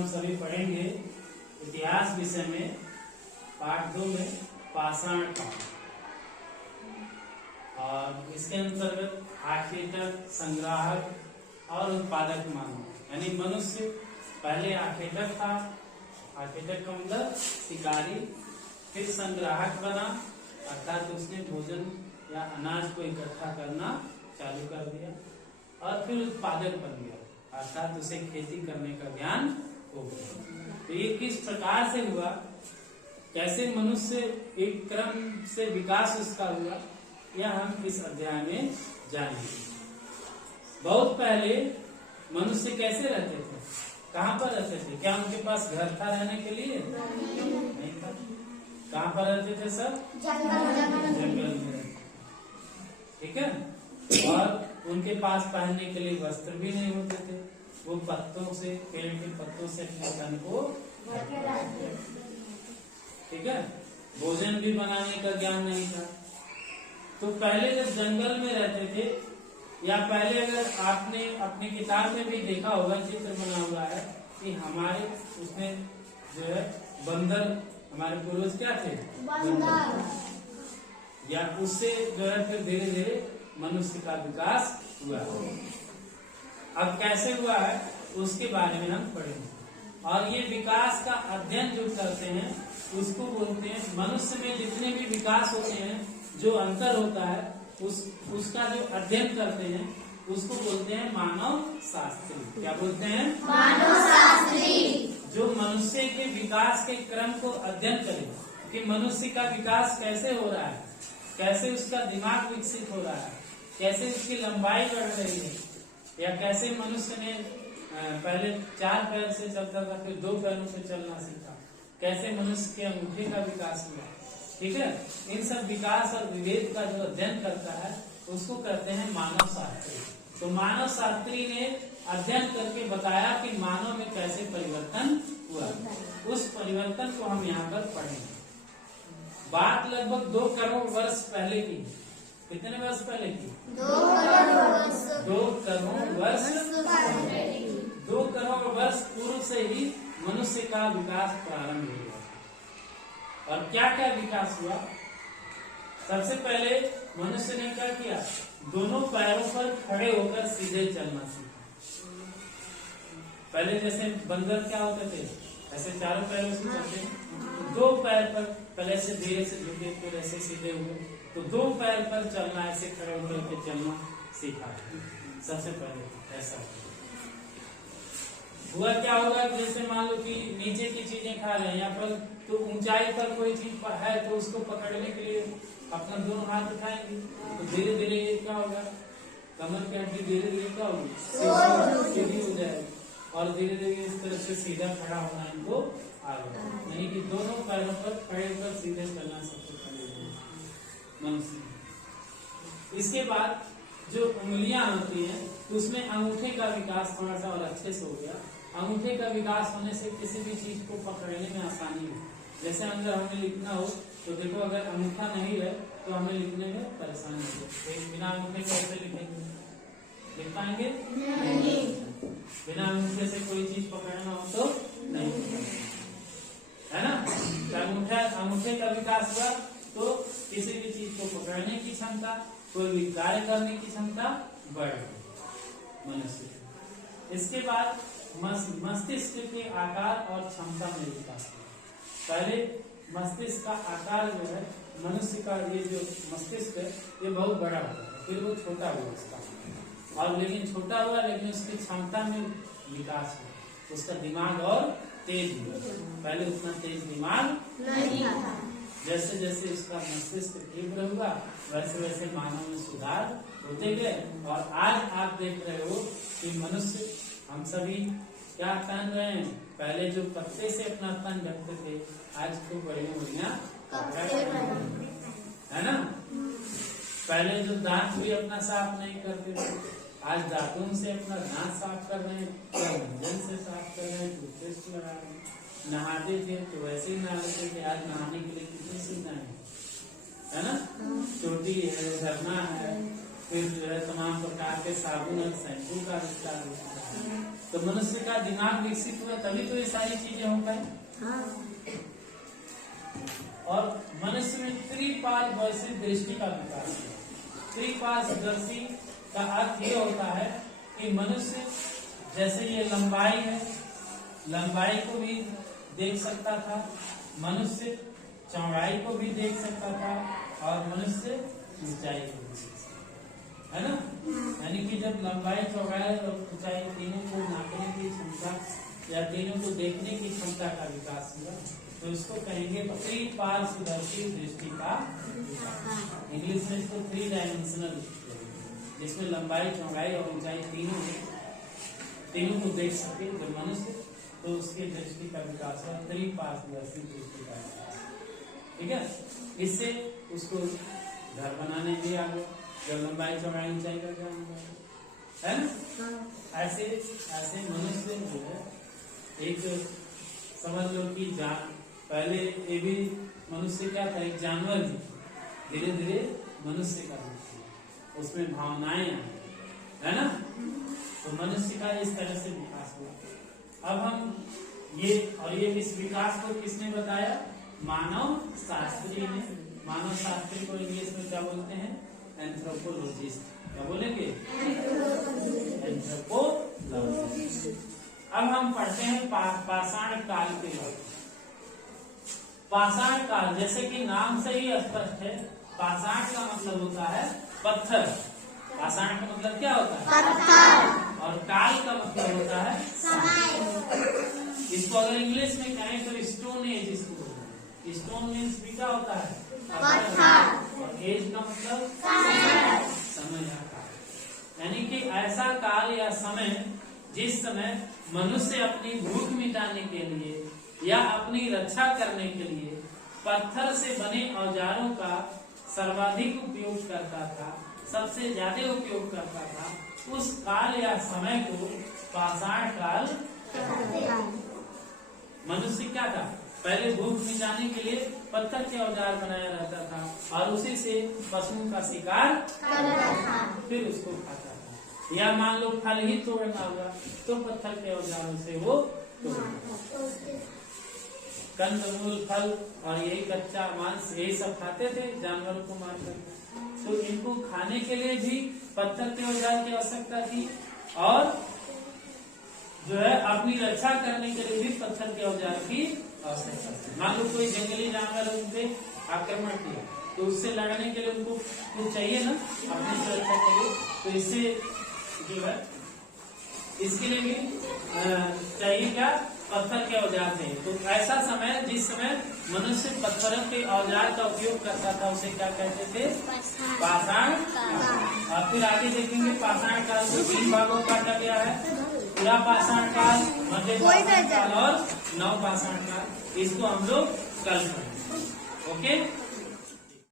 हम सभी पढ़ेंगे इतिहास विषय में पाठ 2 में पाषाण काल, और इसके अंतर्गत आखेटक, संग्राहक और उत्पादक मानव। यानी मनुष्य पहले आखेटक था, आखेटक का मतलब शिकारी, फिर संग्राहक बना अर्थात उसने भोजन या अनाज को इकट्ठा करना चालू कर दिया, और फिर उत्पादक बन गया अर्थात उसे खेती करने का ज्ञान हो गया। तो ये किस प्रकार से हुआ, कैसे मनुष्य एक क्रम से विकास उसका हुआ, यह हम इस अध्याय में जानेंगे। बहुत पहले मनुष्य कैसे रहते थे, कहाँ पर रहते थे? क्या उनके पास घर था रहने के लिए? नहीं था। कहाँ पर रहते थे सब? जंगल में। ठीक है। और उनके पास पहनने के लिए वस्त्र भी नहीं होते थे, वो पत्तों से, पेड़ के पत्तों से अपने तन को, ठीक है, भोजन भी बनाने का ज्ञान नहीं था। तो पहले जब जंगल में रहते थे, या पहले अगर आपने अपनी किताब में भी देखा होगा, चित्र बना हुआ है कि हमारे उसमें जो है बंदर, हमारे पूर्वज क्या थे? बंदर। या उससे जो है फिर धीरे धीरे मनुष्य का विकास हुआ। अब कैसे हुआ है उसके बारे में हम पढ़ेंगे, और ये विकास का अध्ययन जो करते हैं उसको बोलते हैं, मनुष्य में जितने भी विकास होते हैं, जो अंतर होता है उसका जो अध्ययन करते हैं उसको बोलते हैं मानव शास्त्री। क्या बोलते हैं? मानव शास्त्री। जो मनुष्य के विकास के क्रम को अध्ययन करे कि मनुष्य का विकास कैसे हो रहा है, कैसे उसका दिमाग विकसित हो रहा है, कैसे उसकी लंबाई बढ़ रही है, या कैसे मनुष्य ने पहले 4 पैर से चलता था फिर 2 पैरों से चलना सीखा, कैसे मनुष्य के अंगूठे का विकास हुआ। ठीक है, इन सब विकास और विवेक का जो अध्ययन करता है उसको कहते हैं मानव शास्त्री। तो मानव शास्त्री ने अध्ययन करके बताया कि मानव में कैसे परिवर्तन हुआ, उस परिवर्तन को हम यहाँ पर पढ़ेंगे। बात लगभग 2 करोड़ वर्ष पहले की। कितने वर्ष पहले की? 2 करोड़ वर्ष। 2 करोड़ वर्ष 2 करोड़ वर्ष पूर्व से ही मनुष्य का विकास प्रारंभ हुआ। और क्या क्या विकास हुआ? सबसे पहले मनुष्य ने क्या किया? दोनों पैरों पर खड़े होकर सीधे चलना सीखा। पहले जैसे बंदर क्या होते थे, ऐसे 4 पैरों से चलते, 2 पैर पर पहले से धीरे से झुके, फिर ऐसे सीधे हुए, तो 2 पैर पर चलना, ऐसे खड़े होकर के चलना सीखा। सबसे पहले ऐसा हुआ। क्या होगा, जैसे मान लो कि नीचे की चीजें खा रहे हैं, यहाँ पर तो ऊंचाई पर कोई चीज है तो उसको पकड़ने के लिए अपना दोनों हाथ उठाएंगे, तो धीरे धीरे ये क्या होगा, कमर की हड्डी धीरे धीरे क्या होगी, सीधी हो जाएगी, और धीरे धीरे इस तरह से सीधा खड़ा होना इनको आ गया। यानी कि दोनों पैरों पर खड़े होकर सीधे चलना सबसे पहले मनुष्य। इसके बाद जो उंगलियां होती हैं उसमें अंगूठे का विकास थोड़ा सा और अच्छे से हो गया। अंगूठे का विकास होने से किसी भी चीज को पकड़ने में आसानी हो। जैसे अगर हमें लिखना हो तो देखो, अगर अंगूठा नहीं है तो हमें लिखने में परेशानी हो। बिना अंगूठे कैसे लिखेंगे? लिख पाएंगे? नहीं। बिना अंगूठे से कोई चीज पकड़ना हो तो नहीं, है ना? अंगूठे का विकास हुआ तो किसी भी चीज को पकड़ने की क्षमता, कोई भी कार्य करने की क्षमता बढ़ गई मनुष्य। इसके बाद मस्तिष्क के आकार और क्षमता में विकास हुआ। पहले मस्तिष्क का आकार जो है, मनुष्य का ये जो मस्तिष्क है ये बहुत बड़ा हुआ, फिर वो छोटा हुआ उसका, और लेकिन छोटा हुआ लेकिन उसकी क्षमता में विकास हुआ, उसका दिमाग और तेज हुआ। पहले उतना तेज दिमाग नहीं था। जैसे जैसे उसका मस्तिष्क तीव्र हुआ वैसे वैसे मानव में सुधार होते गए, और आज आप देख रहे हो कि मनुष्य, हम सभी क्या पहन रहे हैं? पहले जो पत्ते से अपना तन ढकते थे, आज तो बढ़िया है ना? पहले जो दांत भी अपना साफ नहीं करते थे, आज दातुन से अपना दांत साफ कर रहे हैं, व्यंजन से साफ कर रहे हैं, टूथपेस्ट लगा रहे हैं। नहाते थे तो वैसे ही नहा लेते थे, आज नहाने के लिए कितनी सुविधाएं है ना? चोटी है, झरना है, फिर जो है तमाम प्रकार के साबुन और शैम्पू का विस्तार होता है। तो मनुष्य का दिमाग विकसित हुआ तभी तो ये सारी चीजें हो पाई। और मनुष्य में त्रिपार्श्वदर्शी दृष्टि का विकास हुआ। त्रिपार्श्वदर्शी का अर्थ ये होता है कि मनुष्य जैसे ये लंबाई है, लंबाई को भी देख सकता था, मनुष्य चौड़ाई को भी देख सकता था और मनुष्य ऊंचाई को भी देख सकता था, है ना। यानी कि जब लंबाई चौड़ाई और ऊंचाई तीनों को नापने की क्षमता या तीनों को देखने की क्षमता का विकास हुआ तो इसको कहेंगे त्रिपार्श्वदर्शी दृष्टि का विकास। इंग्लिश में इसको 3 डायमेंशनल, जिसमें लंबाई चौड़ाई और ऊंचाई तीनों को देख सके जब मनुष्य, तो उसकी दृष्टि का विकास है त्रिपार्श्वदर्शी दृष्टि का विकास। ठीक है, इससे उसको घर बनाने भी आ गया जब लंबाई चौड़ाई ऊंचाई का ज्ञान है ना। ऐसे ऐसे मनुष्य जो है एक समझ लो कि पहले ये भी मनुष्य क्या था, एक जानवर भी, धीरे धीरे मनुष्य का रूप हुआ, उसमें भावनाएं आई, है ना। तो मनुष्य का इस तरह से विकास हुआ। अब हम ये इस विकास को किसने बताया? मानव शास्त्री ने। मानव शास्त्री को इंग्लिश में क्या बोलते हैं? एंथ्रोपोलॉजिस्ट। क्या बोलेंगे? एंथ्रोपोलॉजिस्ट। अब हम पढ़ते हैं पाषाण काल के बारे में। पाषाण काल, जैसे कि नाम से ही स्पष्ट है, पाषाण का मतलब होता है पत्थर। पाषाण का मतलब क्या होता है? पत्थर। और काल का मतलब होता है समय। इसको अगर इंग्लिश में कहें तो स्टोन एज इसको बोलते हैं। स्टोन मीन्स भी क्या होता है? पत्थर। और एज का मतलब समय या काल। यानी कि ऐसा काल या समय जिस समय मनुष्य अपनी भूख मिटाने के लिए या अपनी रक्षा करने के लिए पत्थर से बने औजारों का सर्वाधिक उपयोग करता था, सबसे ज्यादा उपयोग करता था, उस काल या समय को पाषाण काल। मनुष्य क्या था? पहले भूख मिटाने के लिए पत्थर के औजार बनाया रहता था और उसी से पशुओं का शिकार करता था, फिर उसको खाता था। या मान लो फल ही तोड़ना होगा तो पत्थर के औजारों से वो तोड़ता। कंदमूल, फल और यही कच्चा मांस यही सब खाते थे जानवरों को मारकर। तो इनको खाने के लिए भी पत्थर के औजार की आवश्यकता थी और जो है अपनी रक्षा करने के लिए भी पत्थर के औजार की आवश्यकता थी। मान लो कोई जंगली जानवर उन पे आक्रमण किया तो उससे लड़ने के लिए उनको कुछ चाहिए ना अपनी सुरक्षा के लिए, तो इससे जो है इसके लिए भी चाहिए क्या? पत्थर के औजार चाहिए। तो ऐसा समय जिस समय मनुष्य पत्थरों के औजार का उपयोग करता था उसे क्या कहते थे? पाषाण काल। और फिर आगे देखेंगे पाषाण काल को 3 भागों में काटा गया है। पूरा पाषाण काल, मध्य पाषाण काल और नव पाषाण काल। इसको हम लोग कल पढ़ेंगे। ओके।